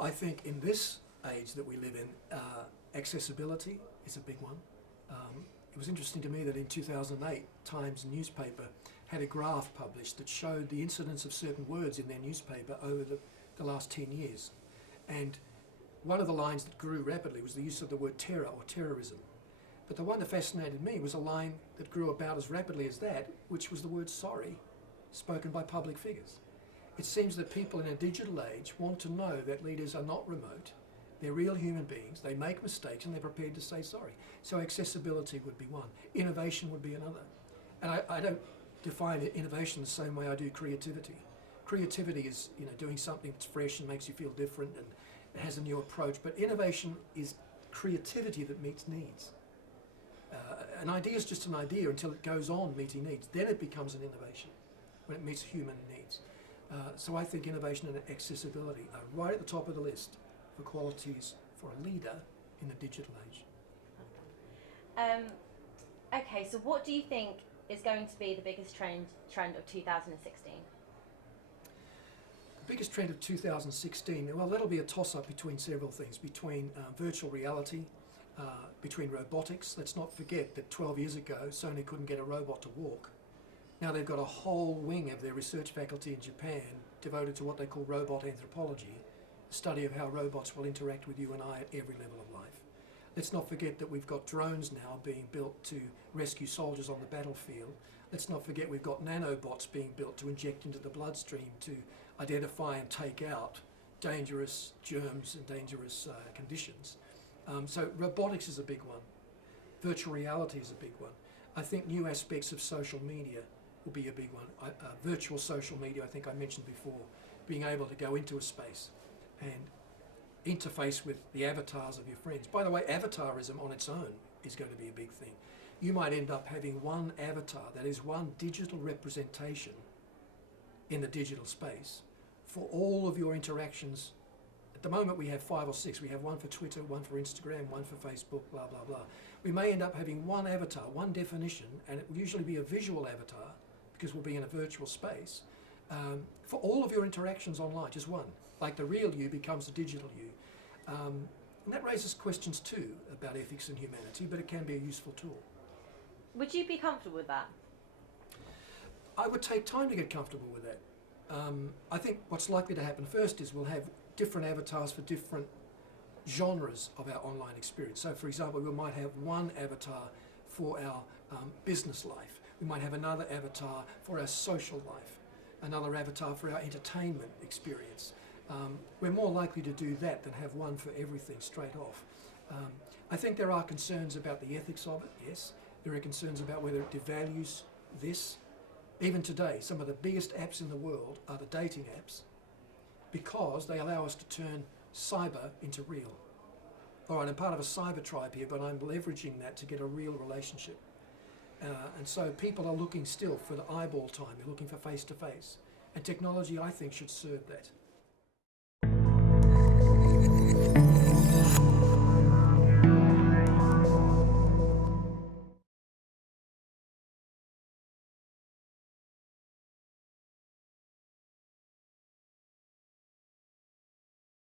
I think in this age that we live in, accessibility is a big one. It was interesting to me that in 2008, Times newspaper had a graph published that showed the incidence of certain words in their newspaper over the last 10 years. And one of the lines that grew rapidly was the use of the word terror or terrorism. But the one that fascinated me was a line that grew about as rapidly as that, which was the word sorry, spoken by public figures. It seems that people in a digital age want to know that leaders are not remote, they're real human beings, they make mistakes and they're prepared to say sorry. So accessibility would be one. Innovation would be another. And I don't define innovation the same way I do creativity. Creativity is, doing something that's fresh and makes you feel different and it has a new approach. But innovation is creativity that meets needs. An idea is just an idea until it goes on meeting needs. Then it becomes an innovation when it meets human needs. So I think innovation and accessibility are right at the top of the list for qualities for a leader in the digital age. Okay, so what do you think is going to be the biggest trend of 2016? The biggest trend of 2016, well, that'll be a toss-up between several things, between virtual reality, between robotics. Let's not forget that 12 years ago, Sony couldn't get a robot to walk. Now they've got a whole wing of their research faculty in Japan devoted to what they call robot anthropology, the study of how robots will interact with you and I at every level of life. Let's not forget that we've got drones now being built to rescue soldiers on the battlefield. Let's not forget we've got nanobots being built to inject into the bloodstream to identify and take out dangerous germs and dangerous conditions. So robotics is a big one. Virtual reality is a big one. I think new aspects of social media will be a big one. Virtual social media, I think I mentioned before, being able to go into a space and interface with the avatars of your friends. By the way, avatarism on its own is going to be a big thing. You might end up having one avatar, that is one digital representation in the digital space for all of your interactions. At the moment we have 5 or 6. We have one for Twitter, one for Instagram, one for Facebook, blah, blah, blah. We may end up having one avatar, one definition, and it will usually be a visual avatar because we'll be in a virtual space, for all of your interactions online, just one. Like the real you becomes the digital you. And that raises questions too about ethics and humanity, but it can be a useful tool. Would you be comfortable with that? I would take time to get comfortable with that. I think what's likely to happen first is we'll have different avatars for different genres of our online experience. So for example, we might have one avatar for our business life. We might have another avatar for our social life, another avatar for our entertainment experience. We're more likely to do that than have one for everything straight off. I think there are concerns about the ethics of it, yes. There are concerns about whether it devalues this. Even today, some of the biggest apps in the world are the dating apps because they allow us to turn cyber into real. All right, I'm part of a cyber tribe here, but I'm leveraging that to get a real relationship. And so people are looking still for the eyeball time. They're looking for face-to-face. And technology, I think, should serve that.